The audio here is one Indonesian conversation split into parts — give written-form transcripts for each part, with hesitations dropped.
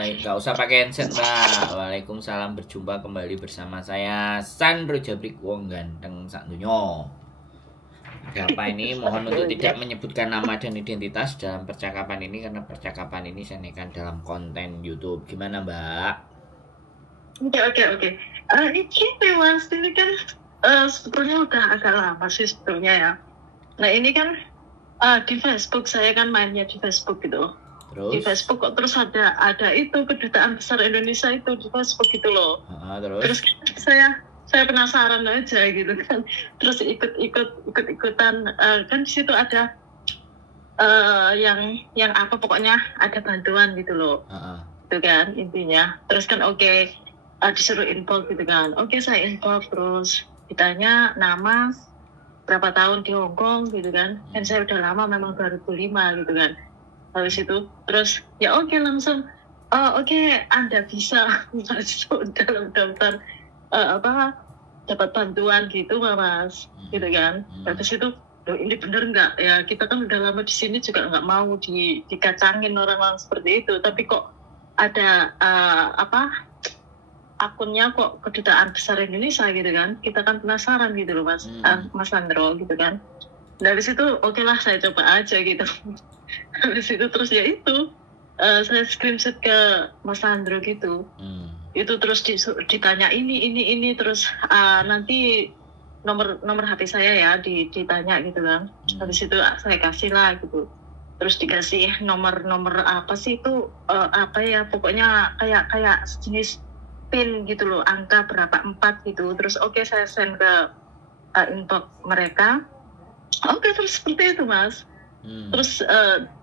Nggak usah pakai handset, Mbak. Waalaikumsalam, berjumpa kembali bersama saya Sandro Jabrik Wong Ganteng sak dunyo. Ada apa ini? Mohon untuk tidak menyebutkan nama dan identitas dalam percakapan ini, karena percakapan ini saya naikkan dalam konten YouTube. Gimana, Mbak? Oke. Ini Mas, ini kan sebetulnya udah agak lama sih sebetulnya ya. Nah ini kan di Facebook, saya kan mainnya di Facebook gitu. Terus? Di Facebook kok terus ada itu Kedutaan Besar Indonesia itu di Facebook gitu loh. Terus saya penasaran aja gitu kan. Terus ikutan kan di situ ada yang apa pokoknya ada bantuan gitu loh. Itu kan intinya. Terus kan disuruh info gitu kan. Saya info, terus ditanya nama, berapa tahun di Hong Kong gitu kan. Kan saya udah lama memang 2005 gitu kan. Habis itu terus ya langsung Anda bisa masuk dalam daftar dapat bantuan gitu Mas gitu kan. Habis itu ini bener nggak ya, kita kan udah lama di sini juga nggak mau dikacangin orang-orang seperti itu, tapi kok ada akunnya kok Kedutaan Besar Indonesia gitu kan, kita kan penasaran gitu loh Mas Mas Sandro gitu kan. Dari situ lah saya coba aja gitu. Habis itu terus ya itu saya screenshot ke Mas Sandro gitu. Itu terus ditanya ini terus nanti nomor HP saya ya ditanya gitu kan. Habis itu saya kasih lah gitu. Terus dikasih nomor apa sih itu pokoknya kayak jenis pin gitu loh, angka berapa 4 gitu. Terus saya send ke inbox mereka. Terus seperti itu Mas. Terus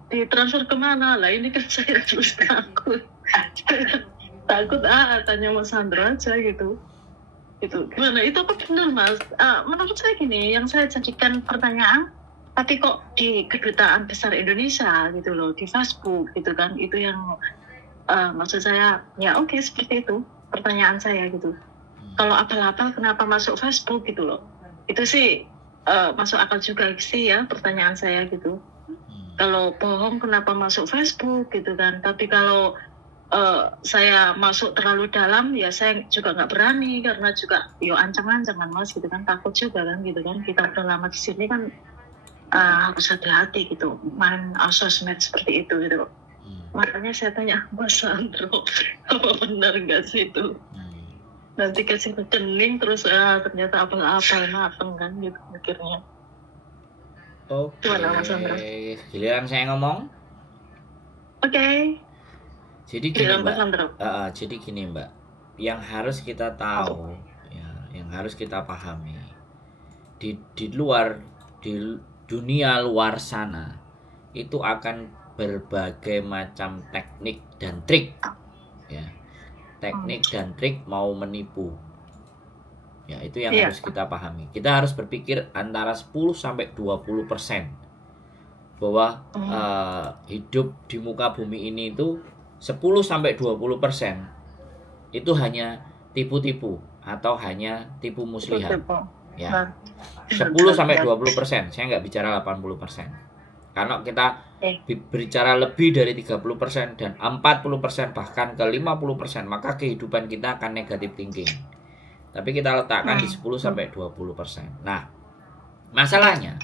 ditransfer kemana lah, ini kan saya terus takut tanya Mas Sandro aja gitu. Itu gimana, itu apa benar Mas? Menurut saya gini, yang saya jadikan pertanyaan, tapi kok di Kedutaan Besar Indonesia gitu loh, di Facebook gitu kan, itu yang maksud saya ya seperti itu pertanyaan saya gitu. Kalau apal-apal kenapa masuk Facebook gitu loh, itu sih masuk akal juga sih ya pertanyaan saya gitu. Kalau bohong kenapa masuk Facebook gitu kan. Tapi kalau saya masuk terlalu dalam ya saya juga nggak berani, karena juga ancang-ancangan Mas gitu kan, takut juga kan gitu kan. Kita udah lama di sini kan harus hati-hati gitu main sosmed seperti itu gitu. Makanya saya tanya Mas Sandro, apa benar nggak sih itu? Nanti kasih rekening terus ternyata apel-apel mateng kan gitu mikirnya. Gimana Mas Sandro? Giliran saya ngomong. Jadi gini Mbak. Jadi gini Mbak, yang harus kita tahu, yang harus kita pahami, di dunia luar sana itu akan berbagai macam teknik dan trik, ya. Teknik dan trik mau menipu. Ya, itu yang harus kita pahami. Kita harus berpikir antara 10-20% bahwa hidup di muka bumi ini itu 10-20% itu hanya tipu-tipu atau hanya tipu muslihat. Ya. 10-20%. Saya nggak bicara 80%. Karena kita berbicara lebih dari 30% dan 40% bahkan ke 50%, maka kehidupan kita akan negatif thinking. Tapi kita letakkan di 10-20%. Nah, masalahnya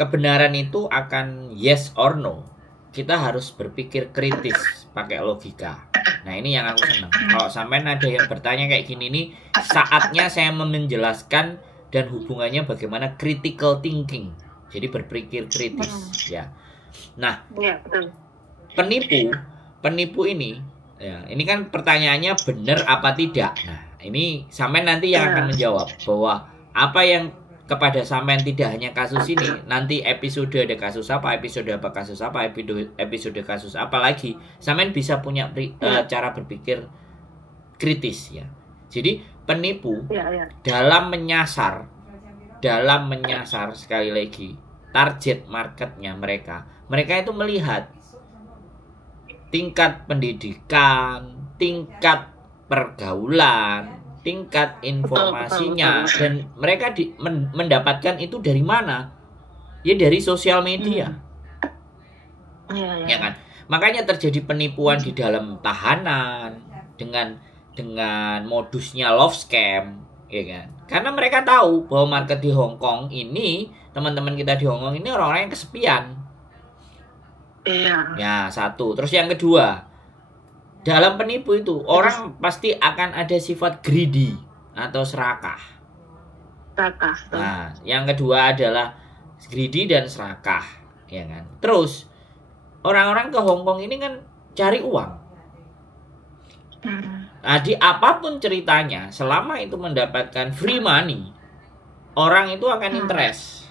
kebenaran itu akan yes or no. Kita harus berpikir kritis, pakai logika. Nah, ini yang aku senang. Kalau sampai ada yang bertanya kayak gini nih, saatnya saya menjelaskan dan hubungannya bagaimana critical thinking. Jadi berpikir kritis, ya. Nah, penipu ini, ya, ini kan pertanyaannya benar apa tidak. Nah, ini sampean nanti yang akan menjawab bahwa apa yang kepada sampean tidak hanya kasus ini, nanti episode ada kasus apa, episode kasus apa lagi, sampean bisa punya cara berpikir kritis ya. Jadi penipu dalam menyasar sekali lagi target marketnya mereka itu melihat tingkat pendidikan, tingkat pergaulan, tingkat informasinya, dan mereka mendapatkan itu dari mana? Ya dari sosial media. Ya kan? Makanya terjadi penipuan di dalam tahanan dengan modusnya love scam, ya kan? Karena mereka tahu bahwa market di Hong Kong ini, teman-teman kita di Hong Kong ini orang-orang yang kesepian. Iya. Ya, satu. Terus yang kedua, dalam penipu itu orang pasti akan ada sifat greedy atau serakah. Nah, yang kedua adalah greedy dan serakah, ya kan? Terus orang-orang ke Hong Kong ini kan cari uang. Jadi apapun ceritanya, selama itu mendapatkan free money, orang itu akan interest.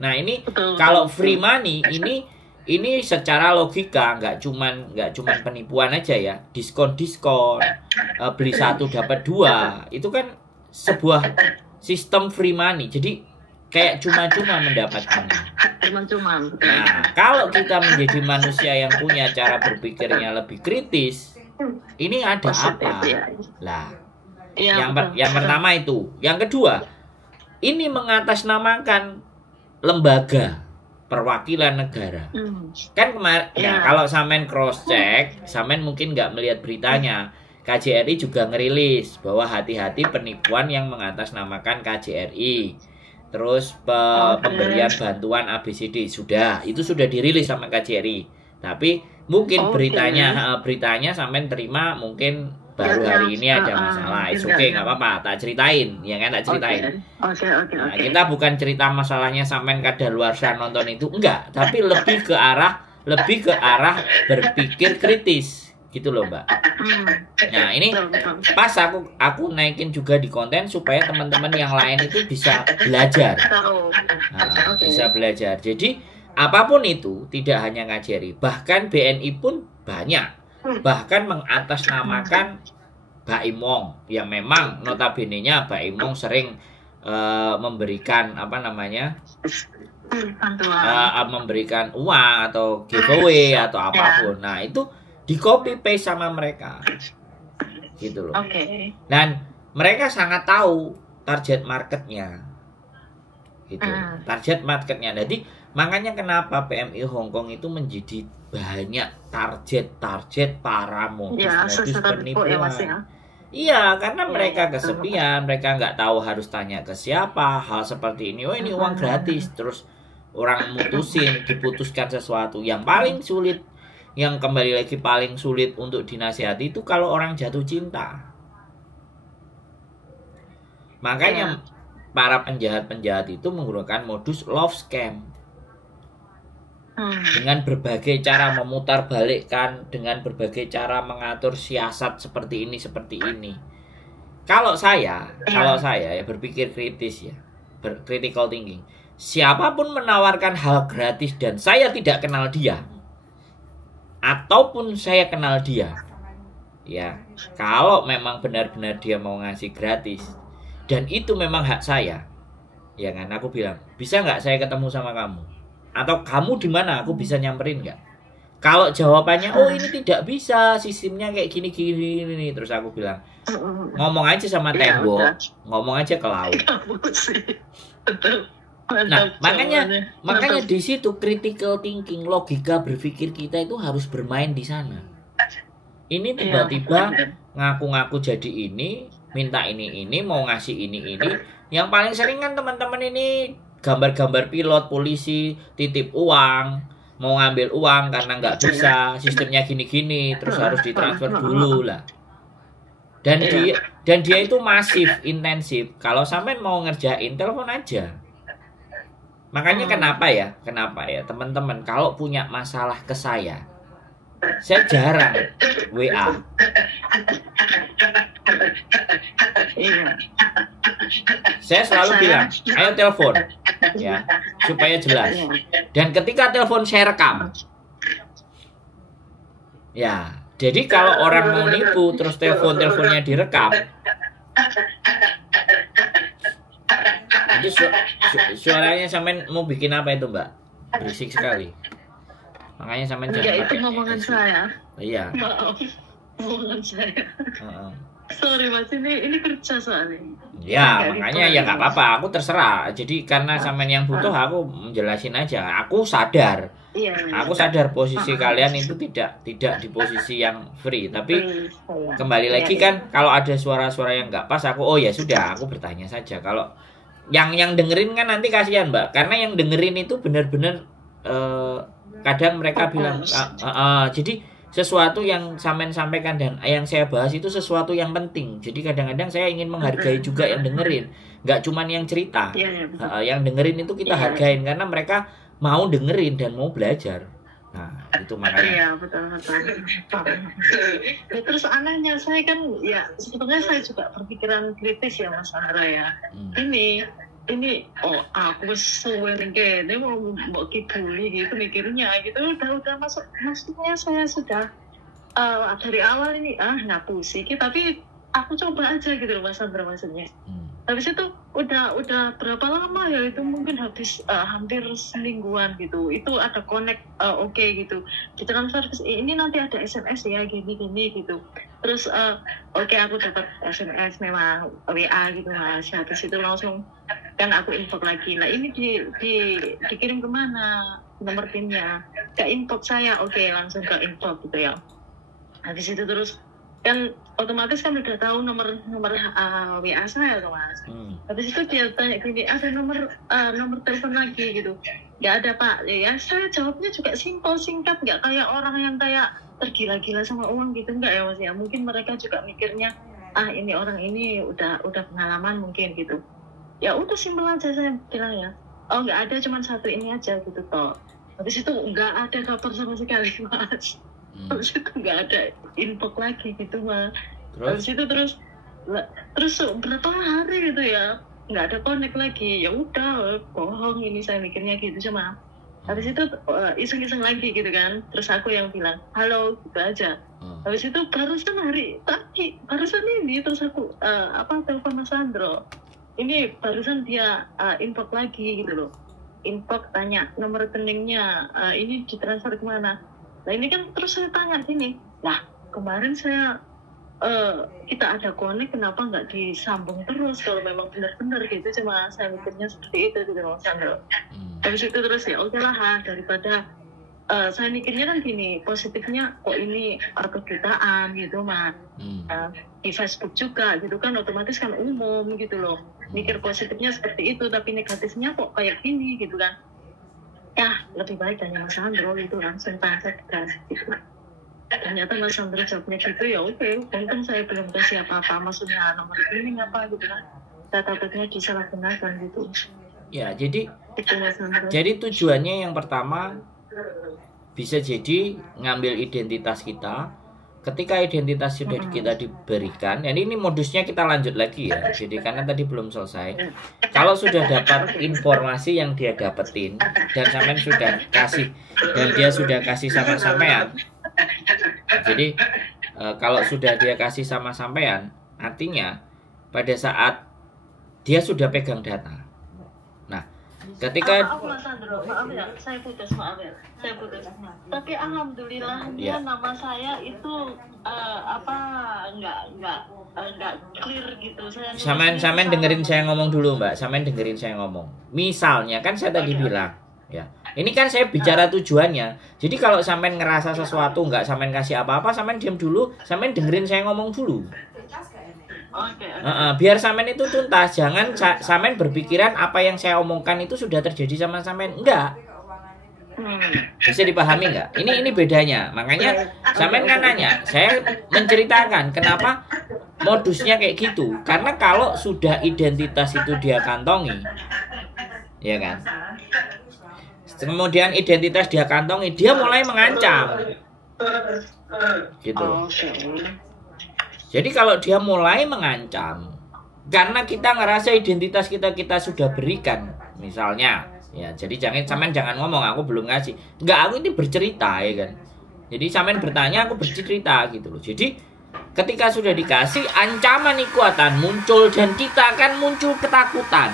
Nah, ini kalau free money ini secara logika nggak cuman penipuan aja ya, diskon beli 1 dapat 2 itu kan sebuah sistem free money. Jadi kayak cuma-cuma mendapatkannya. Nah, kalau kita menjadi manusia yang punya cara berpikirnya lebih kritis, ini ada apa? Lah, yang pertama itu. Yang kedua, ini mengatasnamakan lembaga perwakilan negara. Kan kemarin, ya, kalau Samen cross check, Samen mungkin nggak melihat beritanya. KJRI juga ngerilis bahwa hati-hati penipuan yang mengatasnamakan KJRI. Terus pemberian bantuan ABCD itu sudah dirilis sama KJRI. Tapi mungkin beritanya sampai terima mungkin baru hari ini ada masalah. Oke, nggak apa-apa, tak ceritain, ya kan, tak ceritain. Nah, kita bukan cerita masalahnya sampai kadaluarsa nonton itu, enggak, tapi lebih ke arah berpikir kritis. Gitu loh, Mbak. Nah, ini pas aku naikin juga di konten supaya teman-teman yang lain itu bisa belajar. Nah, bisa belajar. Jadi apapun itu, tidak hanya KJRI, bahkan BNI pun banyak. Bahkan mengatasnamakan Baim Wong, yang memang notabene-nya Baim Wong sering memberikan memberikan uang atau giveaway atau apapun. Nah, itu di copy paste sama mereka, gitu loh. Dan mereka sangat tahu target marketnya, gitu. Target marketnya. Jadi makanya kenapa PMI Hong Kong itu menjadi banyak target para modus penipuan. Iya, karena mereka kesepian, mereka nggak tahu harus tanya ke siapa. Hal seperti ini, oh ini uang gratis, terus orang diputuskan sesuatu yang paling sulit. Yang kembali lagi paling sulit untuk dinasihati itu kalau orang jatuh cinta. Makanya para penjahat-penjahat itu menggunakan modus love scam. Dengan berbagai cara memutarbalikkan, dengan berbagai cara mengatur siasat seperti ini. Kalau saya ya berpikir kritis ya, critical thinking. Siapapun menawarkan hal gratis dan saya tidak kenal dia, ataupun saya kenal dia, ya, kalau memang benar-benar dia mau ngasih gratis dan itu memang hak saya, ya kan, aku bilang, bisa nggak saya ketemu sama kamu, atau kamu di mana, aku bisa nyamperin nggak? Kalau jawabannya oh ini tidak bisa, sistemnya kayak gini, terus aku bilang, ngomong aja sama tembok, ngomong aja ke laut. Nah, makanya di situ critical thinking, logika berpikir kita itu harus bermain di sana. Ini tiba-tiba ngaku-ngaku jadi ini, minta ini, mau ngasih ini. Yang paling sering kan teman-teman ini gambar-gambar pilot, polisi, titip uang, mau ngambil uang karena nggak bisa, sistemnya gini-gini, terus harus ditransfer dulu lah. Dan dia itu masif, intensif. Kalau sampai mau ngerjain, telepon aja. Makanya kenapa ya teman-teman, kalau punya masalah ke saya jarang WA. Saya selalu bilang, ayo telepon, ya, supaya jelas. Dan ketika telepon saya rekam. Ya, jadi kalau orang mau nipu terus teleponnya direkam, itu suaranya sampean mau bikin apa itu, Mbak? Berisik sekali. Makanya sampean jangan pakai itu ngomongan saya. Iya. Maaf, ngomongan saya. Sorry Mas, ini kerja soalnya. Ya, makanya ya nggak apa-apa, aku terserah. Jadi karena sampean yang butuh, aku menjelasin aja. Aku sadar, aku sadar posisi kalian itu tidak di posisi yang free. Tapi kembali lagi kan, kalau ada suara-suara yang nggak pas, aku oh ya sudah, aku bertanya saja. Kalau yang dengerin kan nanti kasihan Mbak, karena yang dengerin itu benar-benar kadang mereka bilang, jadi sesuatu yang sampean sampaikan dan yang saya bahas itu sesuatu yang penting. Jadi kadang-kadang saya ingin menghargai juga yang dengerin, nggak cuman yang cerita. Yang dengerin itu kita hargain karena mereka mau dengerin dan mau belajar. Nah, itu makanya. Iya, betul. Ya, terus anehnya saya kan ya sebetulnya saya juga berpikiran kritis ya Mas Andra ya. Ini aku sewering kene mau kibuli gitu mikirnya gitu udah masuk, maksudnya saya sudah dari awal ini ngapusi tapi aku coba aja gitu loh Mas Andra maksudnya. Habis itu udah berapa lama ya, itu mungkin habis hampir semingguan gitu, itu ada connect oke gitu, ditransfer ini nanti ada SMS ya gini gitu. Terus oke, aku dapat SMS memang WA gitu Mas. Habis itu langsung kan aku info lagi, nah ini dikirim kemana nomor PIN-nya, ke inbox saya, oke langsung ke inbox gitu ya. Habis itu terus kan otomatis kan udah tahu nomor WA saya tuh Mas. Habis itu dia tanya gini, ada nomor telepon lagi gitu, nggak ada Pak. Ya saya jawabnya juga simpel singkat, nggak kayak orang yang kayak tergila-gila sama uang gitu, nggak ya Mas ya. Mungkin mereka juga mikirnya ini orang ini udah pengalaman mungkin gitu. Ya udah simpel aja saya bilang ya. Oh nggak ada, cuma satu ini aja gitu toh. Habis itu nggak ada kabar sama sekali Mas. Habis itu nggak ada info lagi gitu Mas. Habis itu terus berapa hari gitu ya nggak ada connect lagi. Ya udah bohong ini, saya mikirnya gitu cuma. Habis itu iseng-iseng lagi gitu kan. Terus aku yang bilang halo gitu aja. Habis itu barusan ini terus aku telepon Mas Sandro. Ini barusan dia inbox lagi gitu loh. Inbox tanya nomor rekeningnya, ini ditransfer kemana. Nah ini kan terus saya tanya gini, lah kemarin saya kita ada connect, kenapa nggak disambung terus kalau memang benar-benar gitu. Cuma saya mikirnya seperti itu gitu Mas Sandro. Habis itu terus ya oke lah, daripada saya mikirnya kan gini, positifnya kok ini kedutaan gitu Mas. Di Facebook juga gitu kan, otomatis kan umum gitu loh. Mikir positifnya seperti itu, tapi negatifnya kok kayak gini gitu kan. Ya lebih baik tanya Mas Sandro itu langsung tanya gitu. Ternyata Mas Sandro jawabnya gitu, ya oke, untung saya belum kasih apa-apa, maksudnya nomor ini apa gitu kan. Saya takutnya disalahgunakan gitu. Ya jadi tujuannya yang pertama bisa jadi ngambil identitas kita. Ketika identitas sudah kita diberikan, dan ini modusnya kita lanjut lagi ya. Jadi karena tadi belum selesai. Kalau sudah dapat informasi yang dia dapetin dan sampean sudah kasih dan dia sudah kasih sama sampean. Jadi kalau sudah dia kasih sama sampean, artinya pada saat dia sudah pegang data. Nah, ketika maaf ya, saya putus. Tapi alhamdulillah nama saya itu nggak clear gitu. Sampean dengerin saya ngomong dulu Mbak. Sampean dengerin saya ngomong. Misalnya kan saya tadi bilang, ya. Ini kan saya bicara tujuannya. Jadi kalau sampean ngerasa sesuatu nggak sampean kasih apa-apa, sampean diam dulu, sampean dengerin saya ngomong dulu. Biar sampean itu tuntas. Jangan sampean berpikiran apa yang saya omongkan itu sudah terjadi sama sampean. Enggak. Bisa dipahami nggak? Ini bedanya. Makanya sampean kan nanya, saya menceritakan kenapa modusnya kayak gitu. Karena kalau sudah identitas itu dia kantongi, ya kan? Kemudian identitas dia kantongi, dia mulai mengancam, gitu. Jadi kalau dia mulai mengancam, karena kita ngerasa identitas kita sudah berikan, misalnya, ya. Jadi jangan ngomong aku belum ngasih. Enggak, aku ini bercerita ya kan. Jadi sampean bertanya, aku bercerita gitu loh. Jadi ketika sudah dikasih, ancaman itu akan muncul dan kita akan muncul ketakutan.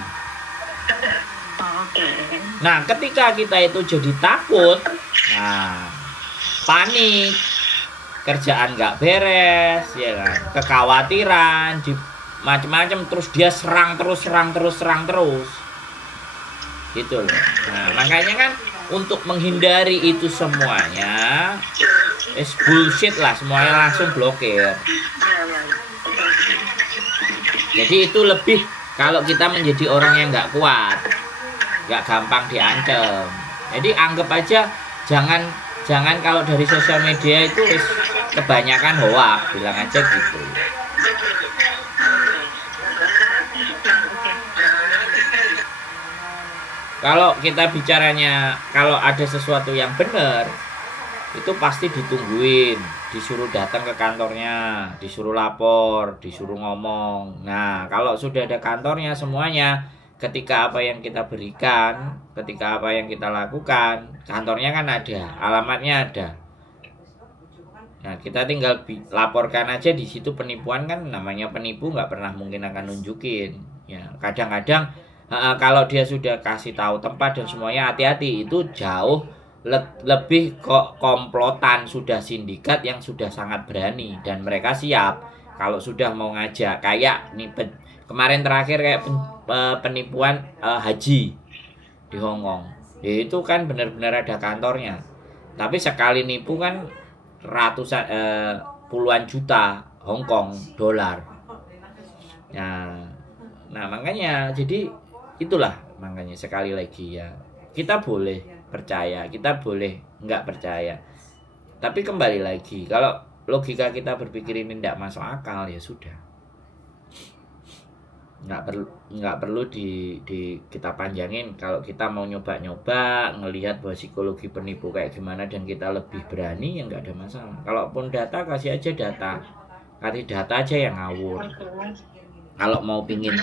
Nah, ketika kita itu jadi takut, nah, panik, kerjaan nggak beres, ya kan, kekhawatiran, macam-macam, terus dia serang terus, gitu loh. Nah, makanya kan untuk menghindari itu semuanya, bullshit lah, semuanya langsung blokir. Jadi itu lebih kalau kita menjadi orang yang nggak kuat, nggak gampang diancam. Jadi anggap aja jangan kalau dari sosial media itu kebanyakan hoax, bilang aja gitu. Kalau kita bicaranya kalau ada sesuatu yang benar, itu pasti ditungguin, disuruh datang ke kantornya, disuruh lapor, disuruh ngomong. Nah, kalau sudah ada kantornya semuanya, ketika apa yang kita berikan, ketika apa yang kita lakukan, kantornya kan ada, alamatnya ada. Nah, kita tinggal laporkan aja di situ. Penipuan kan namanya penipu, nggak pernah mungkin akan nunjukin. Ya, kadang-kadang kalau dia sudah kasih tahu tempat dan semuanya, hati-hati, itu jauh lebih kok komplotan, sudah sindikat yang sudah sangat berani dan mereka siap kalau sudah mau ngajak. Kayak nih kemarin terakhir kayak penipuan haji di Hong Kong. Ya itu kan benar-benar ada kantornya. Tapi sekali nipu kan ratusan puluhan juta Hong Kong dolar. Nah, makanya jadi itulah, makanya sekali lagi ya, kita boleh percaya, kita boleh nggak percaya. Tapi kembali lagi, kalau logika kita berpikir ini tidak masuk akal, ya sudah, nggak perlu kita panjangin. Kalau kita mau nyoba ngelihat bahwa psikologi penipu kayak gimana dan kita lebih berani, ya nggak ada masalah. Kalaupun data, kasih aja data aja yang ngawur. Kalau mau pingin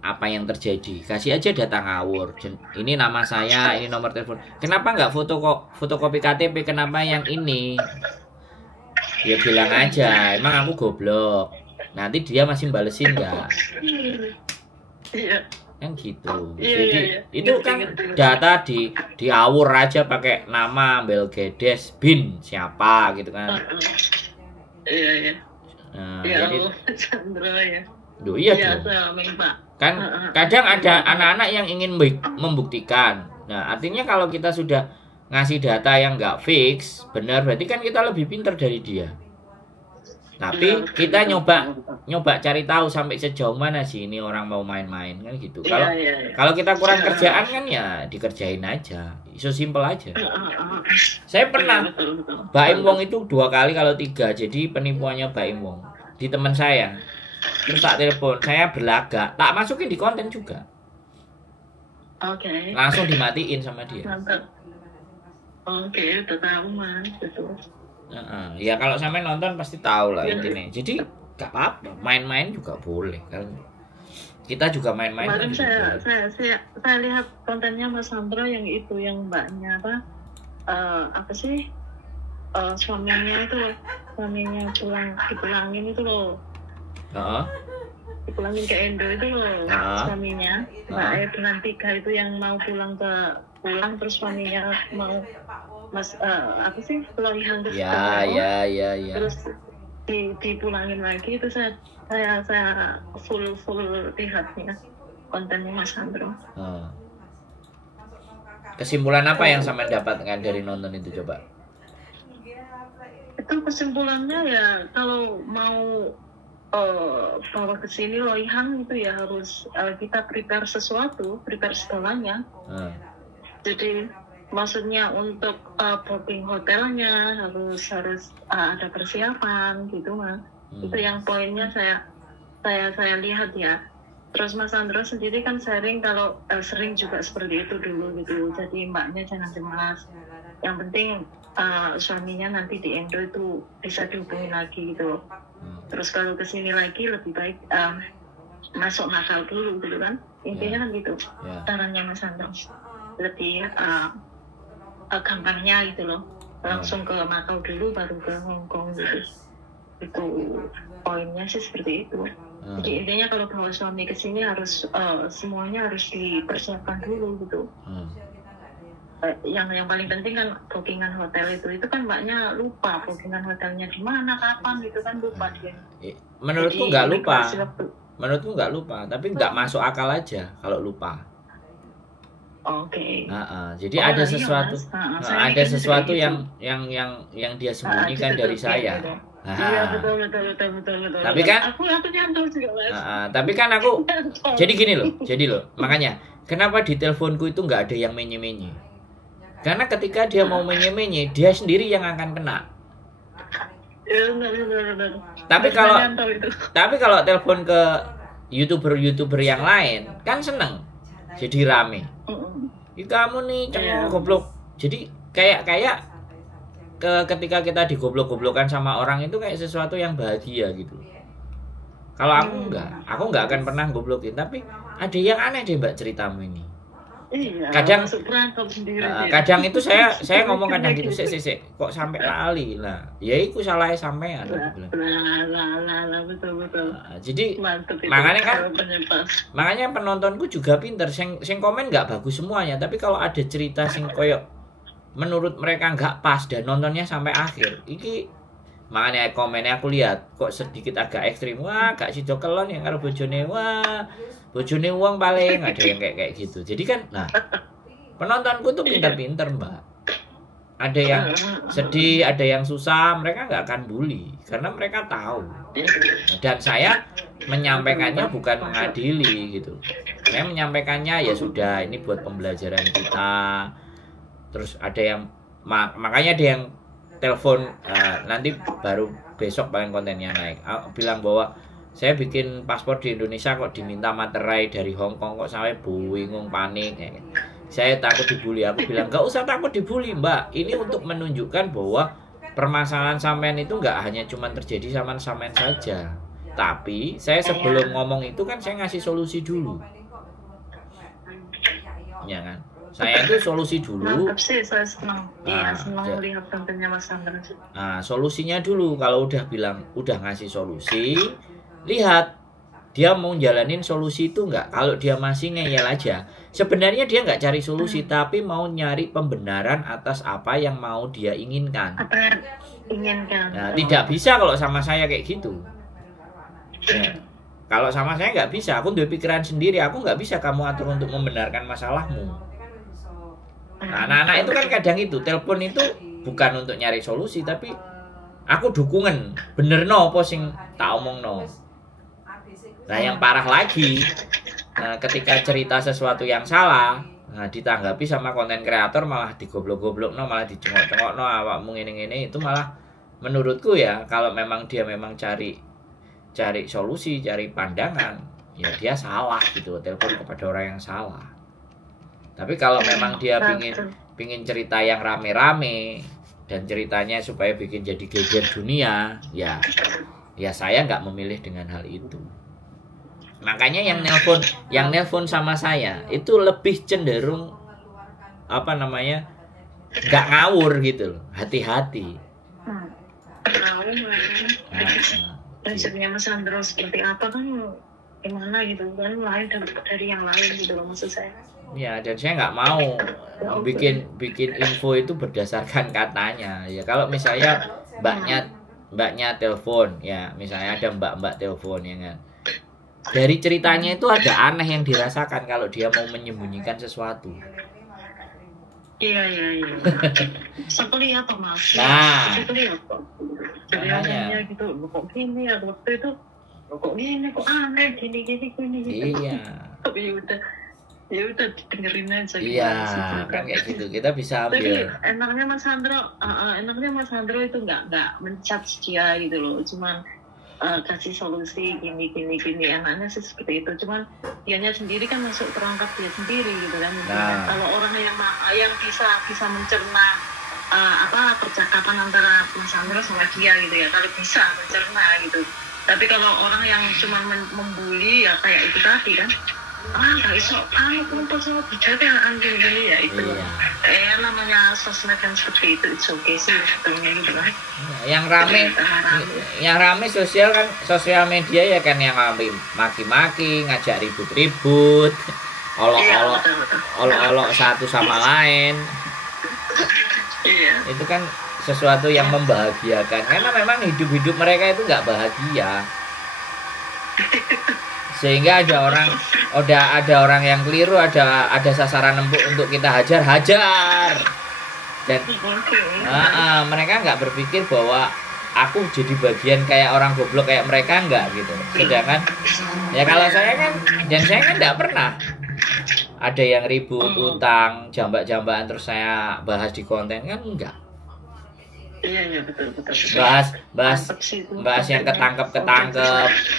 apa yang terjadi, kasih aja data ngawur. Ini nama saya, ini nomor telepon. Kenapa nggak fotokopi KTP? Kenapa yang ini? Ya bilang aja, emang aku goblok. Nanti dia masih balesin nggak? Kan gitu. Jadi itu kan data diawur aja pakai nama Belgedes bin siapa gitu kan? Iya. Nah, ya jadi Chandra ya. Iya kan kadang ada anak-anak yang ingin membuktikan. Nah, artinya kalau kita sudah ngasih data yang nggak fix, benar, berarti kan kita lebih pintar dari dia. Tapi kita nyoba cari tahu sampai sejauh mana sih ini orang mau main-main kan gitu. Kalau kita kurang kerjaan kan ya dikerjain aja, so simple aja. Saya pernah Baim Wong itu 2 kali, kalau 3 jadi penipuannya Baim Wong di teman saya. Terus tak telepon, saya berlagak, tak masukin di konten juga. Oke. Langsung dimatiin sama dia. Mantap. Oke, udah tahu Mas, betul. Ya kalau sampai nonton pasti tahu lah intinya. Jadi gak apa-apa, main-main juga boleh kan. Kita juga main-main. Kemarin saya lihat kontennya Mas Sandro yang itu, yang mbaknya apa sih? Suaminya dipulangin itu loh. Dipulangin ke Indo itu loh, suaminya. Mbak bulan 3 itu yang mau pulang terus suaminya mau apa sih, pelarian ke ya. Terus dipulangin lagi. Itu saya full lihatnya kontennya Mas Sandro. Kesimpulan apa yang sama dapatkan dari nonton itu coba? Itu kesimpulannya ya, kalau mau bawa ke sini Loyang itu ya harus kita prepare segalanya. Jadi maksudnya untuk booking hotelnya harus ada persiapan gitu Mas. Itu yang poinnya saya lihat ya. Terus Mas Sandro sendiri kan sharing kalau sering juga seperti itu dulu gitu. Jadi mbaknya jangan cemas. Yang penting suaminya nanti di Indo itu bisa dihubungi lagi gitu. Terus kalau kesini lagi lebih baik masuk Makau dulu gitu kan. Intinya kan gitu. Caranya Mas Sandro lebih gampangnya gitu loh. Langsung ke Makau dulu baru ke Hong Kong gitu. Itu poinnya sih seperti itu. Jadi intinya kalau bawa suami ke sini harus semuanya harus dipersiapkan dulu gitu. yang paling penting kan bookingan hotel itu kan mbaknya lupa bookingan hotelnya di mana kapan gitu kan lupa dia. Menurutku nggak lupa. Menurutku nggak lupa, tapi nggak masuk akal aja kalau lupa. Oke. Jadi ada sesuatu, ada sesuatu yang dia sembunyikan dari saya. Iya betul. Tapi kan aku nyantol juga Mas. Tapi kan aku jadi gini loh, makanya kenapa di teleponku itu nggak ada yang menye-menye? Karena ketika dia mau menye-menye, dia sendiri yang akan kena. Benar. Tapi kalau telepon ke YouTuber yang lain kan seneng, jadi rame. Kamu nih cengok goblok. Jadi kayak ketika kita digoblok-goblokan sama orang itu kayak sesuatu yang bahagia gitu. Kalau aku nggak akan pernah goblokin. Tapi ada yang aneh deh mbak ceritamu ini. Iya, kadang itu saya ngomong kadang gitu sik kok sampai lali lah ya iku salah sampean betul jadi makanya penontonku juga pinter sing komen nggak bagus semuanya tapi kalau ada cerita sing koyok menurut mereka nggak pas dan nontonnya sampai akhir iki makanya komennya aku lihat kok sedikit agak ekstrim wah gak sido kelon yang karo bojone wah bojone uang paling ada yang kayak gitu jadi kan nah penontonku tuh pinter-pinter mbak ada yang sedih ada yang susah mereka nggak akan bully karena mereka tahu dan saya menyampaikannya bukan mengadili gitu saya menyampaikannya ya sudah ini buat pembelajaran kita terus ada yang makanya ada yang telepon nanti baru besok paling kontennya naik bilang bahwa saya bikin paspor di Indonesia kok diminta materai dari Hong Kong kok sampai bingung panik saya takut dibully aku bilang gak usah takut dibully mbak ini untuk menunjukkan bahwa permasalahan sampean itu nggak hanya cuma terjadi sama sampean saja tapi saya sebelum ngomong itu kan saya ngasih solusi dulu ya kan saya itu solusi dulu. Mantap sih, saya senang. Senang melihat kontennya Mas Sandra. Solusinya dulu kalau udah bilang udah ngasih solusi, lihat dia mau jalanin solusi itu enggak. Kalau dia masih ngeyel aja, sebenarnya dia nggak cari solusi tapi mau nyari pembenaran atas apa yang mau dia inginkan. Apa yang inginkan? Nah, tidak bisa kalau sama saya kayak gitu. Ya. Kalau sama saya nggak bisa, aku udah pikiran sendiri, aku nggak bisa kamu atur untuk membenarkan masalahmu. Nah, anak-anak itu kan kadang itu telepon itu bukan untuk nyari solusi tapi aku dukungan bener no apa sing tak omong no. Nah yang parah lagi ketika cerita sesuatu yang salah ditanggapi sama konten kreator malah digoblok-goblok no malah dicengok-cengok no awakmu ngene-ngene itu malah menurutku ya kalau memang dia memang cari solusi cari pandangan ya dia salah gitu telepon kepada orang yang salah. Tapi kalau memang dia pingin cerita yang rame-rame dan ceritanya supaya bikin jadi geger dunia, ya saya nggak memilih dengan hal itu. Makanya yang nelpon sama saya itu lebih cenderung nggak ngawur gitu loh, hati-hati. Prinsipnya Mas Sandro seperti apa kan gimana gitu kan lain dari yang lain gitu loh maksud saya. Ya dan saya nggak mau bikin info itu berdasarkan katanya ya kalau misalnya mbaknya telepon ya misalnya ada mbak telepon ya kan dari ceritanya itu ada aneh yang dirasakan kalau dia mau menyembunyikan sesuatu. Iya. Seperti apa mas? Nah, seperti apa? Makanya gitu kok gini ya waktu itu kok gini kok aneh gini. Iya. Tapi ya udah dengerin aja iya kan kayak gitu kita bisa ambil. Tapi enaknya Mas Sandro itu nggak menjudge dia gitu loh cuman kasih solusi gini enaknya sih seperti itu cuman dianya sendiri kan masuk perangkap dia sendiri gitu kan kalau orang yang bisa mencerna percakapan antara Mas Sandro sama dia gitu ya kalau bisa mencerna gitu tapi kalau orang yang cuma membuli ya kayak itu tadi kan nggak iso kamu kumpul sama bicara gini ya itu namanya sosmed yang seperti itu it's okay sih sebetulnya gitu kan yang rame sosial media ya kan yang maki-maki ngajak ribut-ribut olok-olok satu sama lain itu kan sesuatu yang membahagiakan, karena memang hidup mereka itu nggak bahagia, sehingga ada orang yang keliru, ada sasaran empuk untuk kita hajar, dan mereka nggak berpikir bahwa aku jadi bagian kayak orang goblok kayak mereka, enggak gitu. Sedangkan ya kalau saya kan nggak pernah ada yang ribut utang jambak-jambakan terus saya bahas di konten, kan enggak. Iya betul. Bahas yang ketangkep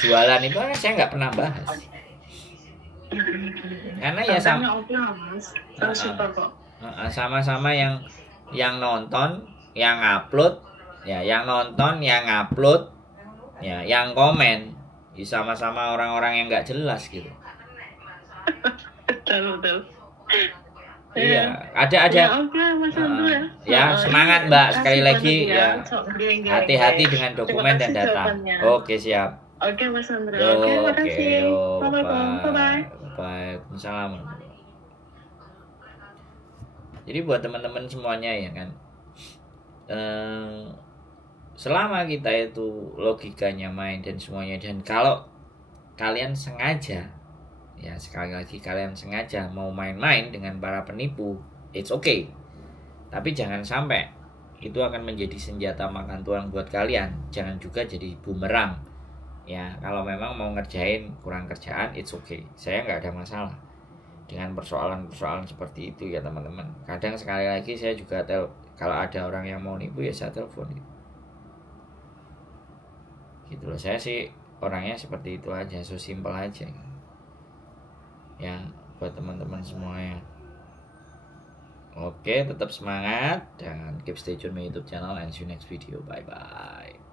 jualan itu kan saya nggak pernah bahas, karena ya sama-sama yang nonton, yang upload ya, yang komen ya, sama-sama orang-orang yang nggak jelas gitu. Betul. Iya, ada. Ya, semangat Mbak, sekali lagi ya. Hati-hati dengan dokumen dan data. Oke, siap. Oke, Mas Andra. Oke, makasih. Bye. Assalamualaikum. Jadi buat teman-teman semuanya ya kan, selama kita itu logikanya main dan semuanya, dan kalau kalian sengaja, ya sekali lagi kalian sengaja mau main-main dengan para penipu, it's okay. Tapi jangan sampai itu akan menjadi senjata makan tuan buat kalian. Jangan juga jadi bumerang. Ya, kalau memang mau ngerjain kurang kerjaan, it's okay. Saya nggak ada masalah dengan persoalan-persoalan seperti itu ya teman-teman. Kadang sekali lagi saya juga kalau ada orang yang mau nipu ya saya telepon gitu loh. Saya sih orangnya seperti itu aja, so simple aja ya buat teman-teman semuanya. Oke, tetap semangat dan keep stay tune my YouTube channel, and see you next video. Bye bye.